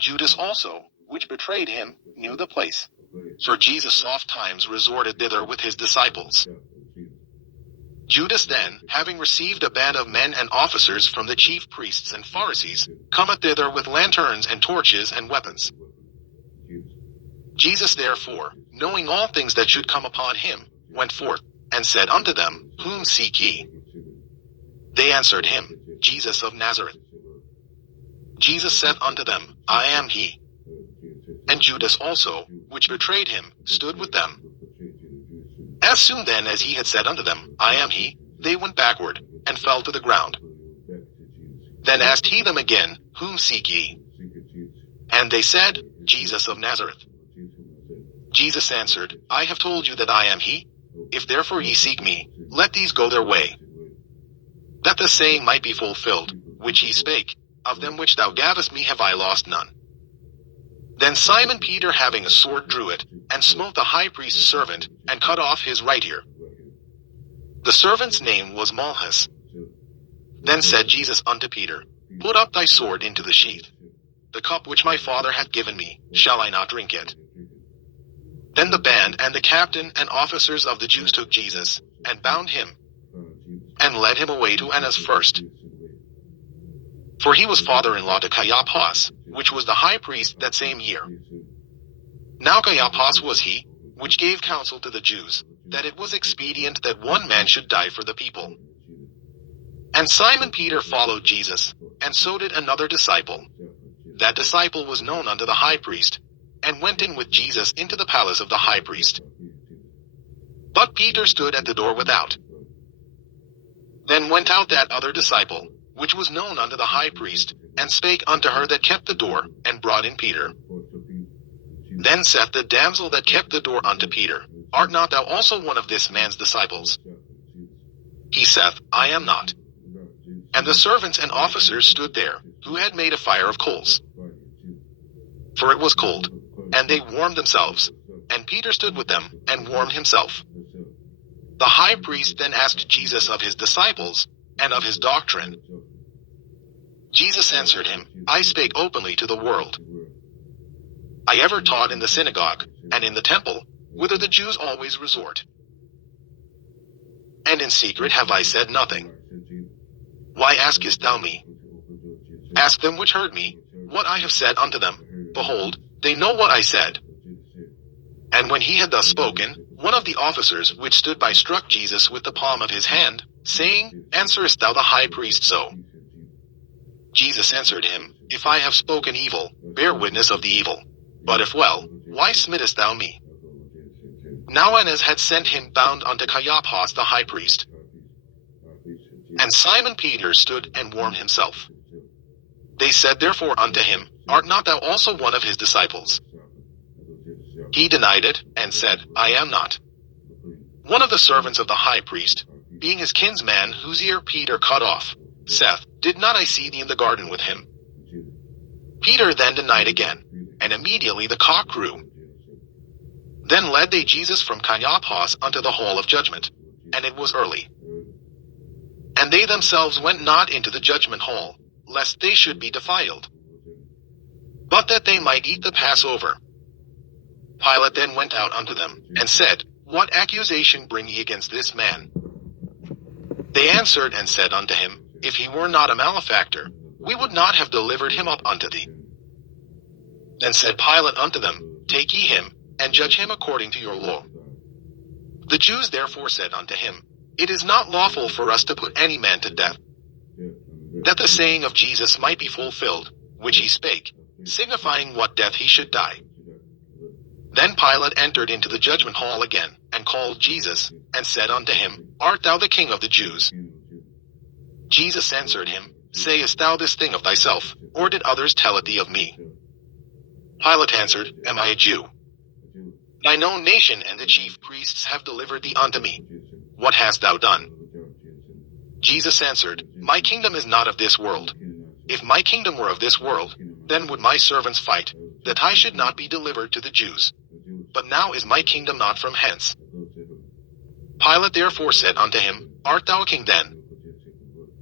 Judas also, which betrayed him, knew the place. For Jesus oft times resorted thither with his disciples. Judas then, having received a band of men and officers from the chief priests and Pharisees, cometh thither with lanterns and torches and weapons. Jesus therefore, knowing all things that should come upon him, went forth, and said unto them, Whom seek ye? They answered him, Jesus of Nazareth. Jesus said unto them, I am he. And Judas also, which betrayed him, stood with them. As soon then as he had said unto them, I am he, they went backward, and fell to the ground. Then asked he them again, Whom seek ye? And they said, Jesus of Nazareth. Jesus answered, I have told you that I am he. If therefore ye seek me, let these go their way. That the saying might be fulfilled, which he spake, Of them which thou gavest me have I lost none. Then Simon Peter having a sword drew it, and smote the high priest's servant, and cut off his right ear. The servant's name was Malchus. Then said Jesus unto Peter, Put up thy sword into the sheath. The cup which my Father hath given me, shall I not drink it? Then the band and the captain and officers of the Jews took Jesus, and bound him, and led him away to Annas first. For he was father-in-law to Caiaphas, which was the high priest that same year. Now Caiaphas was he, which gave counsel to the Jews, that it was expedient that one man should die for the people. And Simon Peter followed Jesus, and so did another disciple. That disciple was known unto the high priest, and went in with Jesus into the palace of the high priest. But Peter stood at the door without. Then went out that other disciple, which was known unto the high priest, and spake unto her that kept the door, and brought in Peter. Then saith the damsel that kept the door unto Peter, Art not thou also one of this man's disciples? He saith, I am not. And the servants and officers stood there, who had made a fire of coals. For it was cold, and they warmed themselves, and Peter stood with them, and warmed himself. The high priest then asked Jesus of his disciples, and of his doctrine. Jesus answered him, I spake openly to the world. I ever taught in the synagogue, and in the temple, whither the Jews always resort. And in secret have I said nothing. Why askest thou me? Ask them which heard me, what I have said unto them. Behold, they know what I said. And when he had thus spoken, one of the officers which stood by struck Jesus with the palm of his hand, saying, Answerest thou the high priest so? Jesus answered him, If I have spoken evil, bear witness of the evil. But if well, why smittest thou me? Now Annas had sent him bound unto Caiaphas the high priest. And Simon Peter stood and warmed himself. They said therefore unto him, Art not thou also one of his disciples? He denied it, and said, I am not. One of the servants of the high priest, being his kinsman whose ear Peter cut off, saith, Did not I see thee in the garden with him? Peter then denied again, and immediately the cock crew. Then led they Jesus from Caiaphas unto the hall of judgment, and it was early. And they themselves went not into the judgment hall, lest they should be defiled, but that they might eat the Passover. Pilate then went out unto them, and said, What accusation bring ye against this man? They answered and said unto him, If he were not a malefactor, we would not have delivered him up unto thee. Then said Pilate unto them, Take ye him, and judge him according to your law. The Jews therefore said unto him, It is not lawful for us to put any man to death, that the saying of Jesus might be fulfilled, which he spake, signifying what death he should die. Then Pilate entered into the judgment hall again, and called Jesus, and said unto him, Art thou the King of the Jews? Jesus answered him, Sayest thou this thing of thyself, or did others tell it thee of me? Pilate answered, Am I a Jew? Thine own nation and the chief priests have delivered thee unto me. What hast thou done? Jesus answered, My kingdom is not of this world. If my kingdom were of this world, then would my servants fight, that I should not be delivered to the Jews. But now is my kingdom not from hence. Pilate therefore said unto him, Art thou a king then?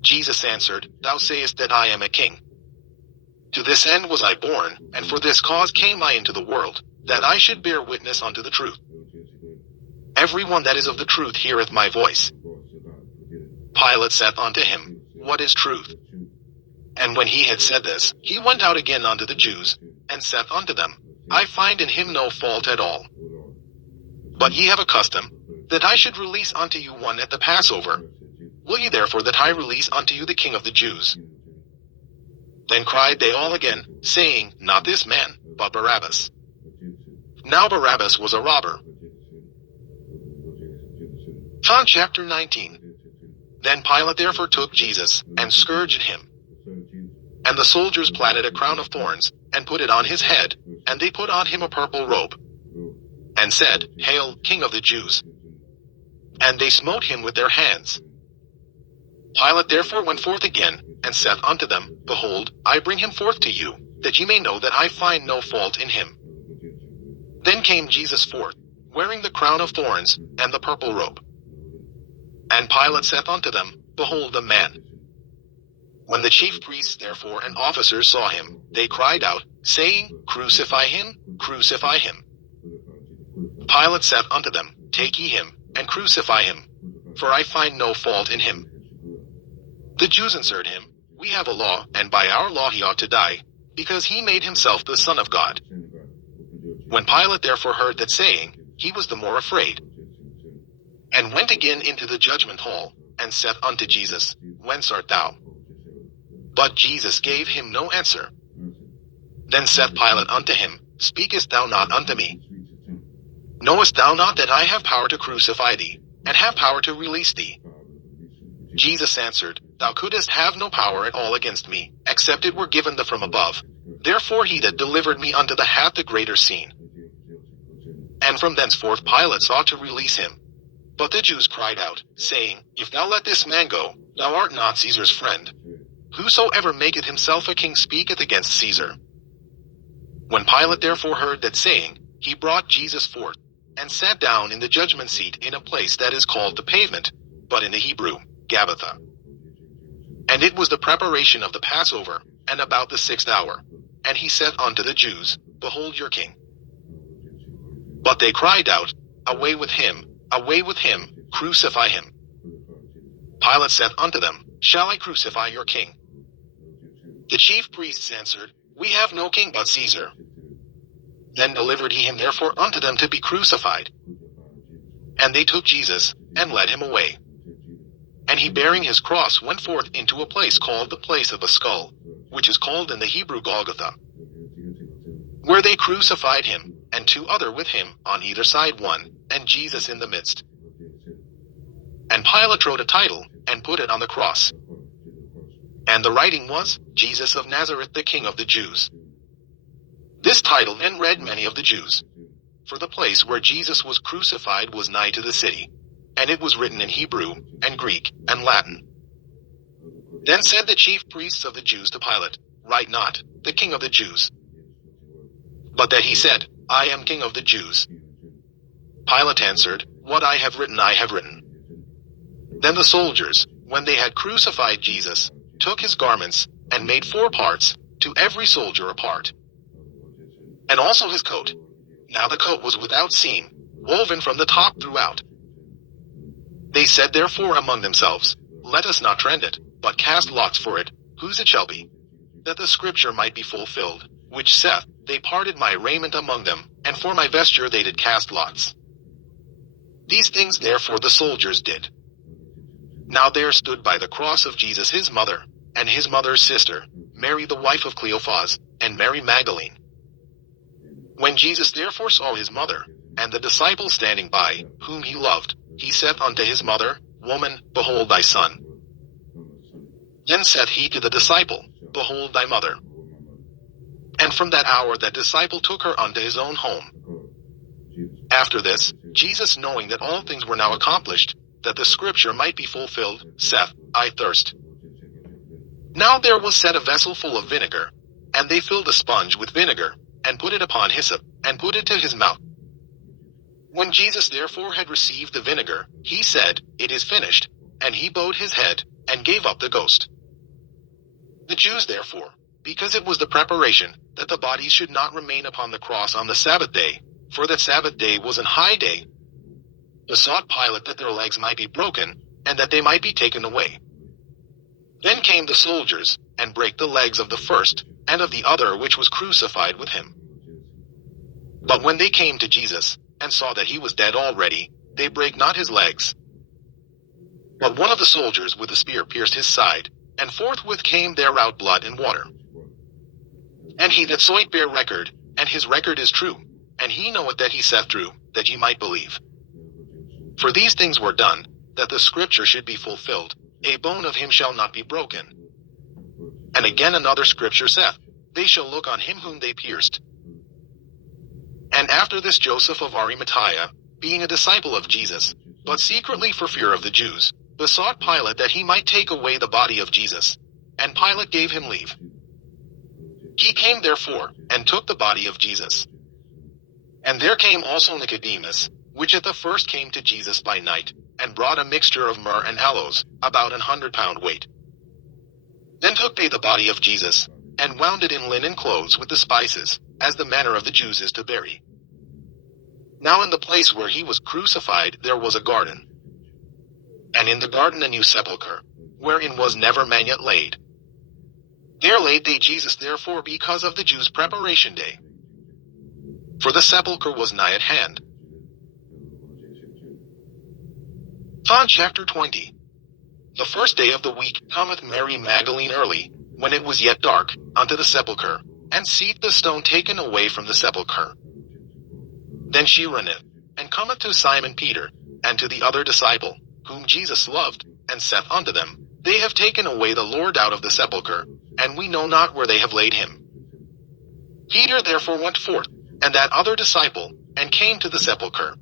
Jesus answered, Thou sayest that I am a king. To this end was I born, and for this cause came I into the world, that I should bear witness unto the truth. Every one that is of the truth heareth my voice. Pilate saith unto him, What is truth? And when he had said this, he went out again unto the Jews, and saith unto them, I find in him no fault at all. But ye have a custom, that I should release unto you one at the Passover. Will ye therefore that I release unto you the King of the Jews? Then cried they all again, saying, Not this man, but Barabbas. Now Barabbas was a robber. John chapter 19. Then Pilate therefore took Jesus, and scourged him. And the soldiers platted a crown of thorns, and put it on his head, and they put on him a purple robe, and said, Hail, King of the Jews! And they smote him with their hands. Pilate therefore went forth again, and saith unto them, Behold, I bring him forth to you, that ye may know that I find no fault in him. Then came Jesus forth, wearing the crown of thorns, and the purple robe. And Pilate saith unto them, Behold the man. When the chief priests therefore and officers saw him, they cried out, saying, Crucify him, crucify him. Pilate saith unto them, Take ye him, and crucify him, for I find no fault in him. The Jews answered him, We have a law, and by our law he ought to die, because he made himself the Son of God. When Pilate therefore heard that saying, he was the more afraid, and went again into the judgment hall, and said unto Jesus, Whence art thou? But Jesus gave him no answer. Then saith Pilate unto him, Speakest thou not unto me? Knowest thou not that I have power to crucify thee, and have power to release thee? Jesus answered, Thou couldest have no power at all against me, except it were given thee from above. Therefore he that delivered me unto thee hath the greater sin. And from thenceforth Pilate sought to release him. But the Jews cried out, saying, If thou let this man go, thou art not Caesar's friend. Whosoever maketh himself a king speaketh against Caesar. When Pilate therefore heard that saying, he brought Jesus forth, and sat down in the judgment seat in a place that is called the Pavement, but in the Hebrew, Gabbatha. And it was the preparation of the Passover, and about the 6th hour. And he said unto the Jews, Behold your king. But they cried out, Away with him, crucify him. Pilate saith unto them, Shall I crucify your king? The chief priests answered, We have no king but Caesar. Then delivered he him therefore unto them to be crucified. And they took Jesus, and led him away. And he bearing his cross went forth into a place called the place of a skull, which is called in the Hebrew Golgotha, where they crucified him, and 2 other with him, on either side one, and Jesus in the midst. And Pilate wrote a title, and put it on the cross. And the writing was, Jesus of Nazareth, the King of the Jews. This title then read many of the Jews. For the place where Jesus was crucified was nigh to the city, and it was written in Hebrew, and Greek, and Latin. Then said the chief priests of the Jews to Pilate, Write not, the King of the Jews, but that he said, I am King of the Jews. Pilate answered, What I have written I have written. Then the soldiers, when they had crucified Jesus, took his garments, and made 4 parts, to every soldier a part, and also his coat. Now the coat was without seam, woven from the top throughout. They said therefore among themselves, Let us not rend it, but cast lots for it, whose it shall be, that the scripture might be fulfilled, which saith, They parted my raiment among them, and for my vesture they did cast lots. These things therefore the soldiers did. Now there stood by the cross of Jesus his mother, and his mother's sister, Mary the wife of Cleophas, and Mary Magdalene. When Jesus therefore saw his mother, and the disciple standing by, whom he loved, he said unto his mother, Woman, behold thy son. Then saith he to the disciple, Behold thy mother. And from that hour that disciple took her unto his own home. After this, Jesus, knowing that all things were now accomplished, that the scripture might be fulfilled, saith, I thirst. Now there was set a vessel full of vinegar, and they filled a sponge with vinegar, and put it upon hyssop, and put it to his mouth. When Jesus therefore had received the vinegar, he said, It is finished, and he bowed his head, and gave up the ghost. The Jews therefore, because it was the preparation, that the bodies should not remain upon the cross on the Sabbath day, for that Sabbath day was an high day, besought Pilate that their legs might be broken, and that they might be taken away. Then came the soldiers, and brake the legs of the first, and of the other which was crucified with him. But when they came to Jesus, and saw that he was dead already, they brake not his legs. But one of the soldiers with a spear pierced his side, and forthwith came there out blood and water. And he that saw it bare record, and his record is true, and he knoweth that he saith true, that ye might believe. For these things were done, that the scripture should be fulfilled, a bone of him shall not be broken. And again another scripture saith, they shall look on him whom they pierced. And after this Joseph of Arimathea, being a disciple of Jesus, but secretly for fear of the Jews, besought Pilate that he might take away the body of Jesus. And Pilate gave him leave. He came therefore, and took the body of Jesus. And there came also Nicodemus, which at the first came to Jesus by night, and brought a mixture of myrrh and aloes, about 100 pound weight. Then took they the body of Jesus, and wound it in linen clothes with the spices, as the manner of the Jews is to bury. Now in the place where he was crucified there was a garden. And in the garden a new sepulchre, wherein was never man yet laid. There laid they Jesus therefore because of the Jews' preparation day. For the sepulchre was nigh at hand. John chapter 20. The first day of the week cometh Mary Magdalene early, when it was yet dark, unto the sepulchre, and seeth the stone taken away from the sepulchre. Then she runneth, and cometh to Simon Peter, and to the other disciple, whom Jesus loved, and saith unto them, They have taken away the Lord out of the sepulchre, and we know not where they have laid him. Peter therefore went forth, and that other disciple, and came to the sepulchre.